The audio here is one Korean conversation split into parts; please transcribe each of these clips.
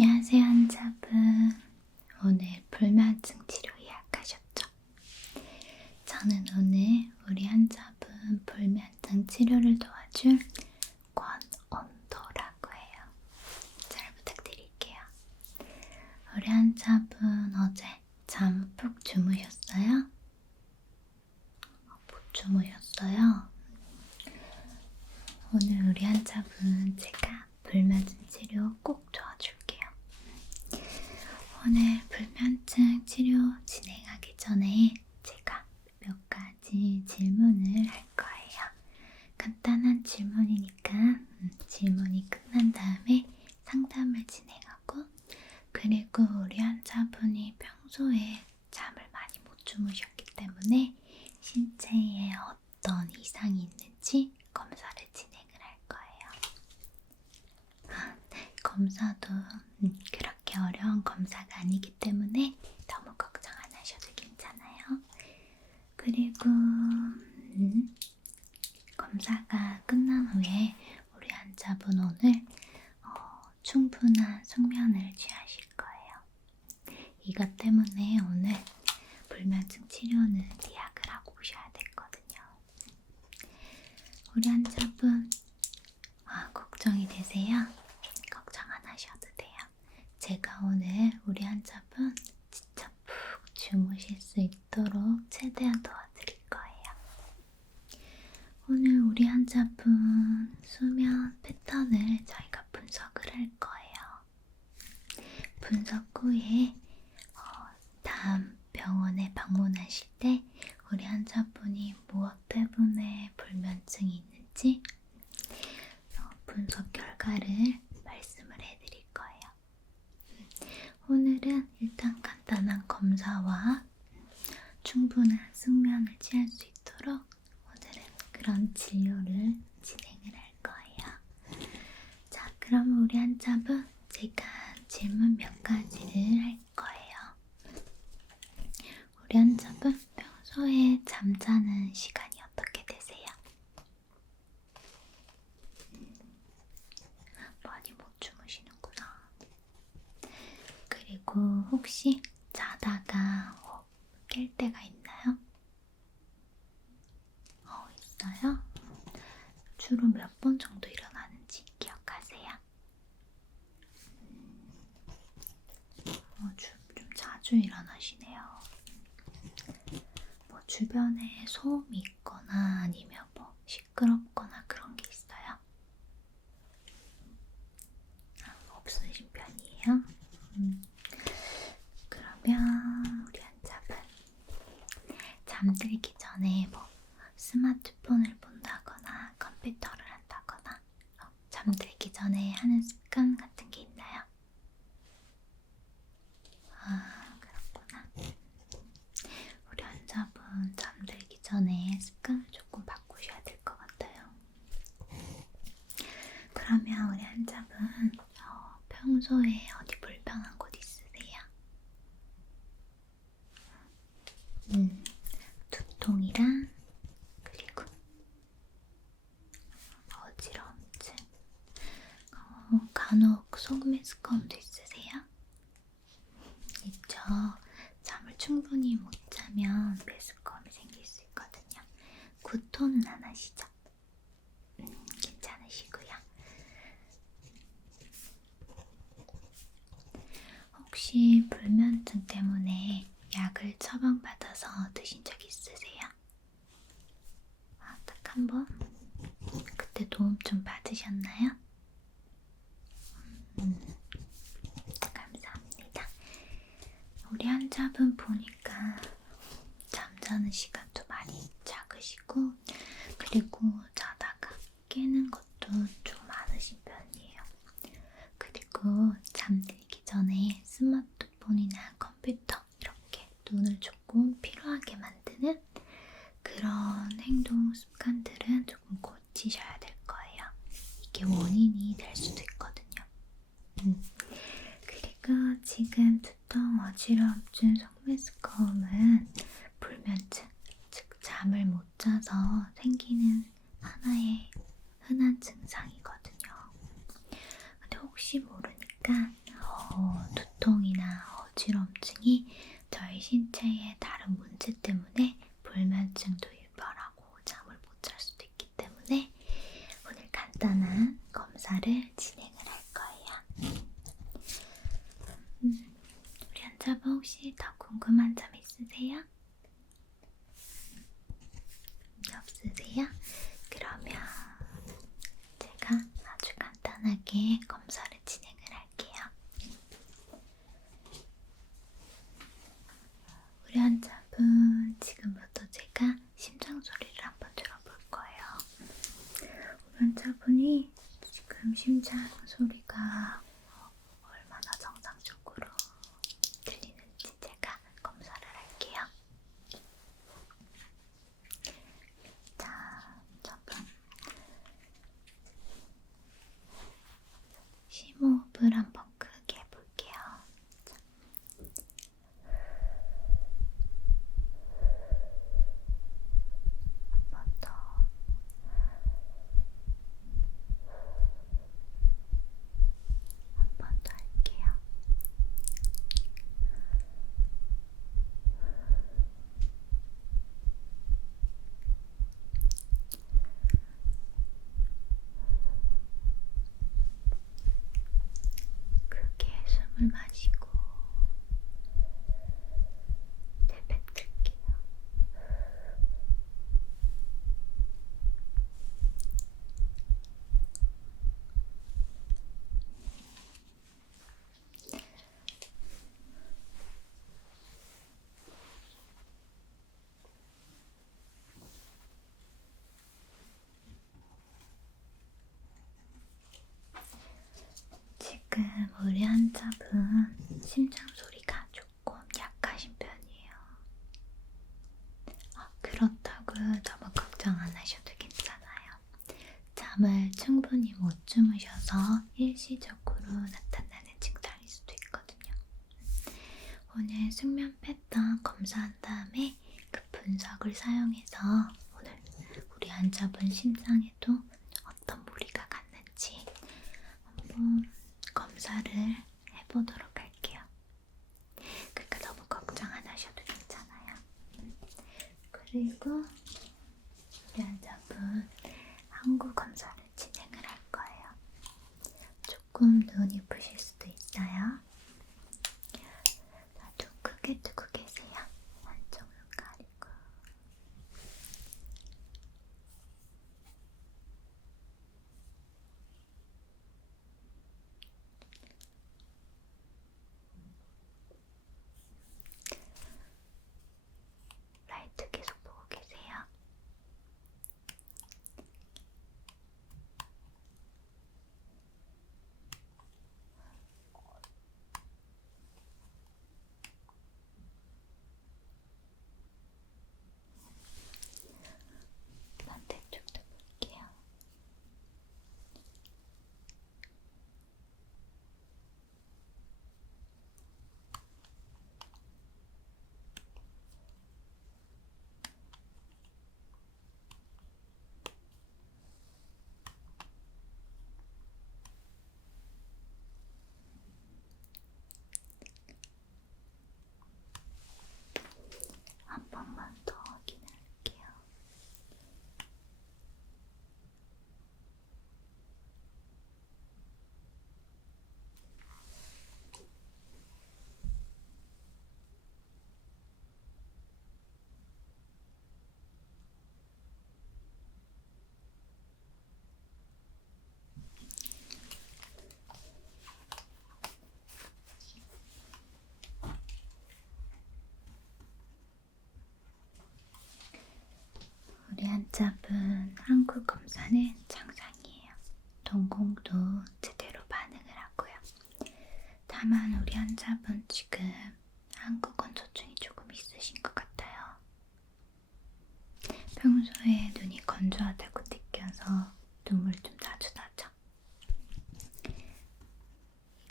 안녕하세요, 환자분. 오늘 불면증 치료 예약하셨죠? 저는 오늘 우리 환자분 불면증 치료를 도와줄 권온도라고 해요. 잘 부탁드릴게요. 우리 환자분 어제 잠 푹 주무셨어요? 못 주무셨어요? 오늘 우리 환자분 제가 불면증 치료 꼭 도와줄게요. 오늘 불면증 치료 진행하기 전에 제가 몇 가지 질문을 할 거예요. 간단한 질문이니까 질문이 끝난 다음에 상담을 진행하고, 그리고 우리 환자분이 평소에 잠을 많이 못 주무셨기 때문에 신체에 어떤 이상이 있는지 검사를 진행을 할 거예요. 검사도 그렇게 어려운 검사가 아니기 때문에 너무 걱정 안 하셔도 괜찮아요. 그리고 검사가 끝난 후에 우리 환자분 오늘 충분한 숙면을 취하실 거예요. 이것 때문에 오늘 불면증 치료는 예약을 하고 오셔야 됐거든요. 우리 환자분 걱정이 되세요? 걱정 안 하셔도 돼요. 제가 오늘 우리 환자분 진짜 푹 주무실 수 있도록 최대한 도와드릴 거예요. 오늘 우리 환자분 수면 패턴을 저희가 분석을 할 거예요. 분석 후에 다음 병원에 방문하실 때 우리 환자분이 무엇 때문에 불면증이 있는지 분석 결과를 말씀을 해드릴 거예요. 오늘은 일단 간단한 검사와 충분한 숙면을 취할 수 있도록 오늘은 그런 진료를 진행을 할 거예요. 자, 그럼 우리 환자분 제가 질문 몇 가지를 할 거예요. 우리 환자분 평소에 잠자는 시간이 어떻게 되세요? 많이 못 주무시는구나. 그리고 혹시 자다가 깰 때가 있나요? 있어요? 주로 몇 번 정도 일어나는지 기억하세요? 좀 자주 일어나시네요. 주변에 소음이 있거나 아니면 시끄럽거나 그런 게 있어요? 없으신 편이에요? 그러면 우리 환자분 잠들기 전에 스마트폰을 본다거나 컴퓨터를 한다거나 잠들기 전에 하는 습관 같은 게 있나요? 그렇구나. 우리 환자분 잠들기 전에 습관을 조금 바꾸셔야 될 것 같아요. 그러면 우리 환자분 평소에 어디 불편한 곳 있으세요? 두통이랑 그리고 어지러움증, 간혹 속매스컴도 있으세요? 있죠. 잠을 충분히 못 자면 메스꺼움이 생길 수 있거든요. 구토는 안 하시죠? 괜찮으시고요. 혹시 불면증 때문에 약을 처방받아서 드신 적 있으세요? 딱 한 번? 그때 도움 좀 받으셨나요? 감사합니다. 우리 환자분 보니까 잠자는 시간도 많이 작으시고, 그리고 자다가 깨는 것도 좀 많으신 편이에요. 그리고 잠들기 전에 스마트폰이나 컴퓨터 이렇게 눈을 조금 피로하게 만드는 그런 행동 습관들은 조금 고치셔야 될 거예요. 이게 원인이 될 수도 있거든요. 그리고 지금 두통, 어지러움증, 속매스꺼움은 불면증, 즉 잠을 못 자서 생기는 하나의 흔한 증상이거든요. 근데 혹시 모르니까 어지럼증이 저희 신체의 다른 문제 때문에 불면증도 유발하고 잠을 못 잘 수도 있기 때문에 오늘 간단한 검사를 진행을 할 거예요. 우리 환자분 혹시 더 궁금한 점 있으세요? 없으세요? 그러면 제가 아주 간단하게 검사를 진행을 할게요. 우리 환자분 지금부터 제가 심장 소리를 한번 들어볼 거예요. 우리 환자분이 지금 심장 소리가 얼마나 정상적으로 들리는지 제가 검사를 할게요. 자, 저분 심호흡을 한번 크게 해볼게요. 자. 한 번 더. 한 번 더 할게요. 크게 숨을 마시고 내뱉을게요. 지금 우리 환자분 심장 소리가 조금 약하신 편이에요. 그렇다고 너무 걱정 안 하셔도 괜찮아요. 잠을 충분히 못 주무셔서 일시적으로 나타나는 증상일 수도 있거든요. 오늘 숙면 패턴 검사한 다음에 그 분석을 사용해서 오늘 우리 환자분 심장에도 어떤 무리가 갔는지 한번 검사를 해보도록 할게요. 그러니까 너무 걱정 안 하셔도 괜찮아요. 그리고 우리 환자분 항구 검사를 진행을 할 거예요. 조금 눈이 부실 수도 있어요. 좀 크게 뜨고 계세요. 한쪽 눈 가리고. 라이트 계속 보고 계세요. 반대쪽도 볼게요. 한 번만 더 확인할게요. 우리 환자분 항구 검사는 정상이에요. 동공도 제대로 반응을 하고요. 다만 우리 환자분 지금 항구 건조증이 조금 있으신 것 같아요. 평소에 눈이 건조하다고 느껴서 눈물 좀 자주 나죠.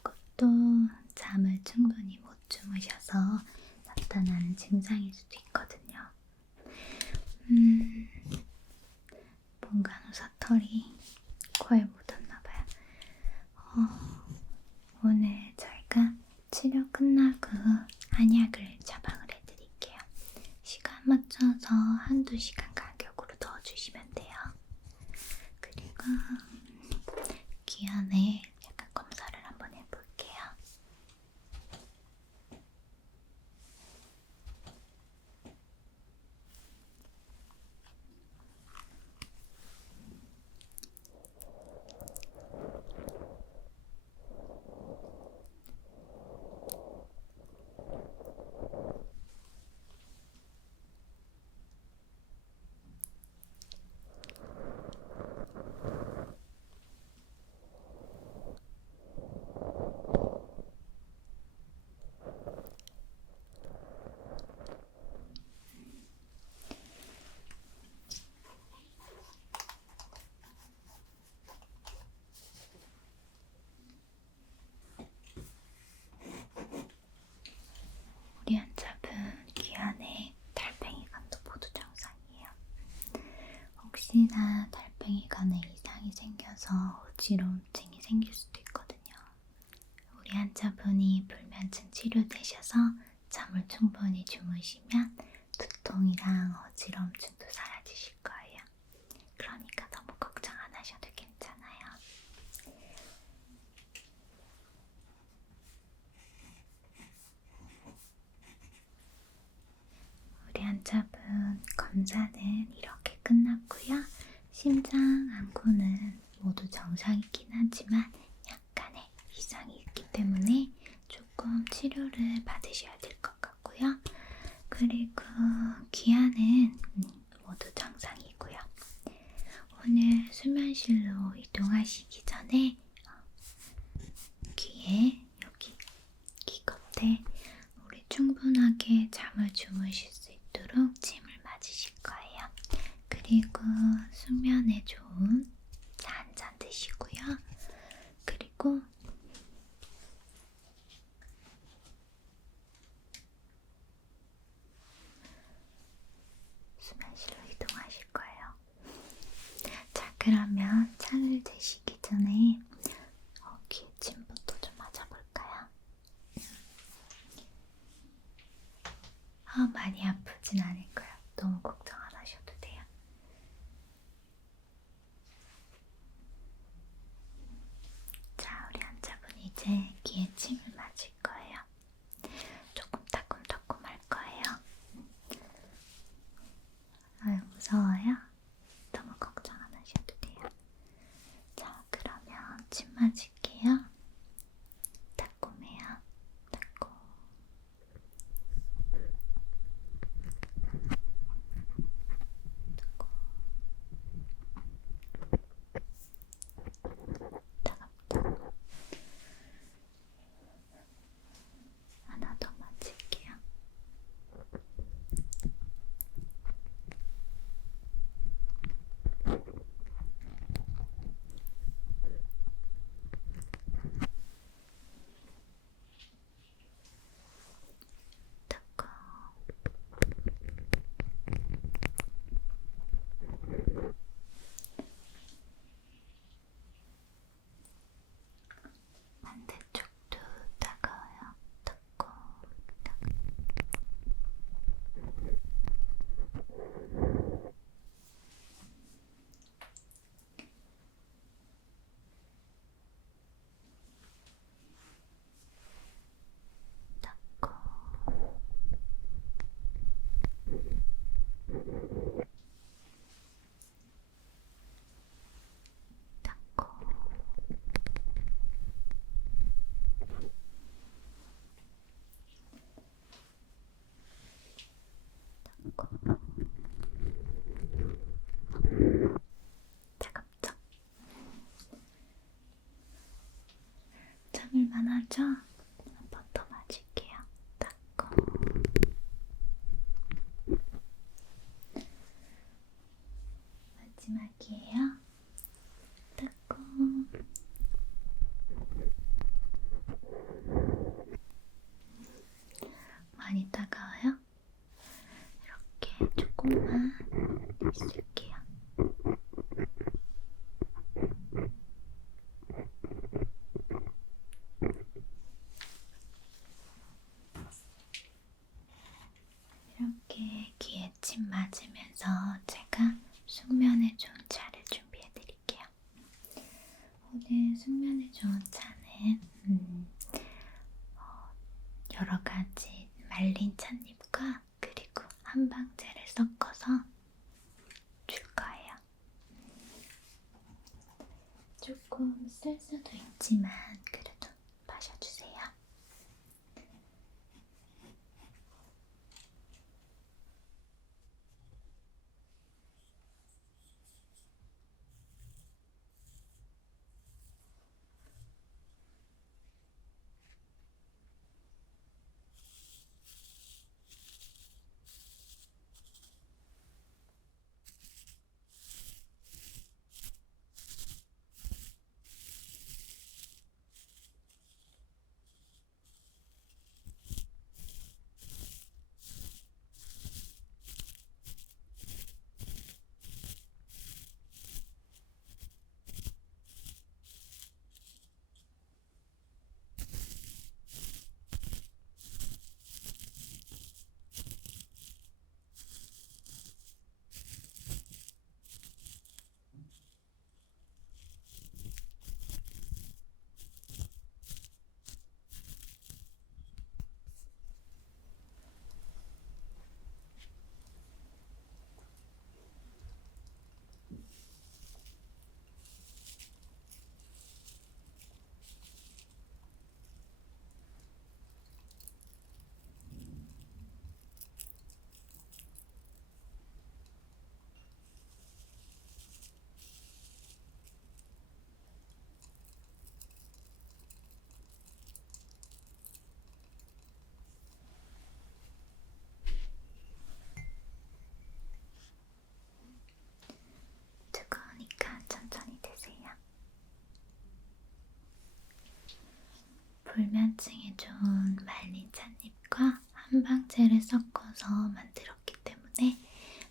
이것도 잠을 충분히 못 주무셔서 나타나는 증상일 수도 있거든요. 본간후 사털이 코에 묻었나봐요. 오늘 저희가 치료 끝나고 2시간 간격으로 넣어주시면 돼요. 그리고 귀 안에 약간 검사를 한번 해볼게요. 우리 환자분 귀 안에 달팽이관도 모두 정상이에요. 혹시나 달팽이관에 이상이 생겨서 어지러움증이 생길 수도 있거든요. 우리 환자분이 불면증 치료되셔서 잠을 충분히 주무시면 두통이랑 어지러움증도 사라지실 거예요. 그러니까 너무 걱정 안 하셔도 괜찮아요. 우리 환자분 검사는 이렇게 끝났고요. 심장, 안구는 모두 정상이긴 하지만 약간의 이상이 있기 때문에 조금 치료를 받으셔야 될 것 같고요. 그리고 귀 안은 모두 정상이고요. 오늘 수면실로 이동하시기 전에 귀에 여기 귀 겉에 우리 충분하게 잠을 주무실 수 있도록 침을 맞으실 거예요. 그리고 숙면에 좋은 차 한 잔 드시고요. 그리고 수면실로 이동하실 거예요. 자, 그러면 차를 드시기 전에 귀에 침부터 좀 맞아볼까요? 많이 아프진 않을 거예요. 너무 걱정 안 하셔도 돼요. 자, 우리 환자분 이제 귀에 침을 맞을 거예요. 조금 따끔따끔할 거예요. 무서워요? 너무 걱정 안 하셔도 돼요. 자, 그러면 침 맞을게요. 따끔해요. 따끔. 따갑다. 하나 더 맞을게요. 따끔. 반대쪽도 따가워요. 따끔. 따끔. 따끔. 차갑죠? 참을만 하죠? 한 번 더 맞을게요. 따끔. 마지막이에요. 따끔. 많이 따가워요? 이렇게 조금만 있을게요. 아침 맞으면서 제가 숙면에 좋은 차를 준비해 드릴게요. 오늘 숙면에 좋은 차는 여러 가지 말린 찻잎과 그리고 한방제를 섞어서 줄 거예요. 조금 쓸 수도 있지만 그래도 마셔주세요. 뜨거우니까 천천히 드세요. 불면증에 좋은 말린 찻잎과 한방제를 섞어서 만들었기 때문에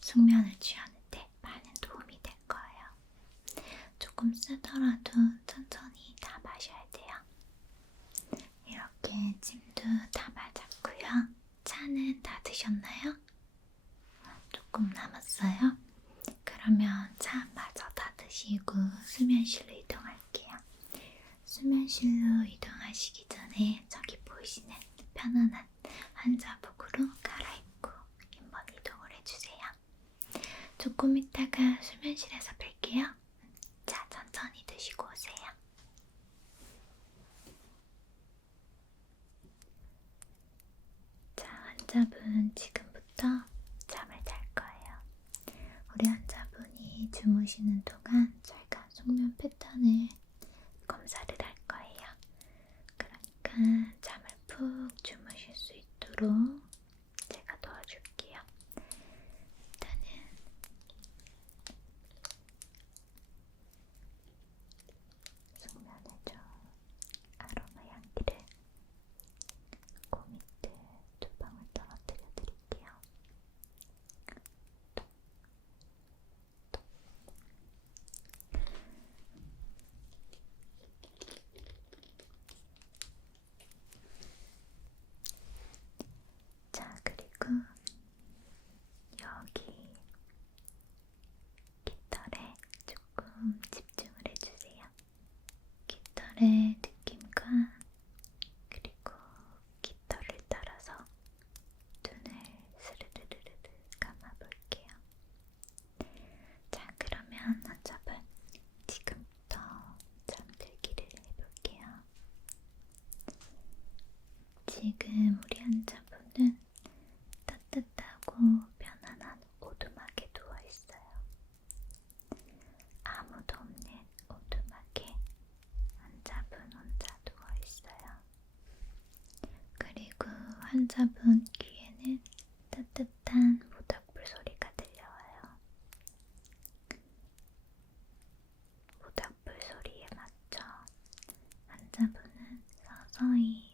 숙면을 취하는데 많은 도움이 될 거예요. 조금 쓰더라도 천천히 다 마셔야 돼요. 이렇게 침도 다 맞았고요. 차는 다 드셨나요? 조금 남았어요? 그러면 차 마저 다 드시고 수면실로 이동할게요. 수면실로 이동하시기 전에 저기 보이시는 편안한 한자복으로 갈아입고 한번 이동을 해주세요. 조금 있다가 수면실에서 뵐게요. 자, 천천히 드시고 오세요. 자, 환자분 지금부터 잠을 잘 거예요. 우리 환자분이 주무시는 동안 저희가 숙면 패턴을 검사를 할 거예요. 그러니까 잠을 푹 주무실 수 있도록 제가 도와줄게요. 일단은 숙면에 좀 아로마 향기를 코 밑에 2방울 떨어뜨려 드릴게요. 자, 그리고 여기 깃털에 조금 집중을 해주세요. 깃털의 느낌과 그리고 깃털을 따라서 눈을 스르르르르 감아볼게요. 자, 그러면 환자분 지금부터 잠들기를 해볼게요. 지금 우리 환자분은 따뜻하고 편안한 오두막에 누워있어요. 아무도 없는 오두막에 환자분 혼자 누워있어요. 그리고 환자분 귀에는 따뜻한 모닥불 소리가 들려와요. 모닥불 소리에 맞춰 환자분은 서서히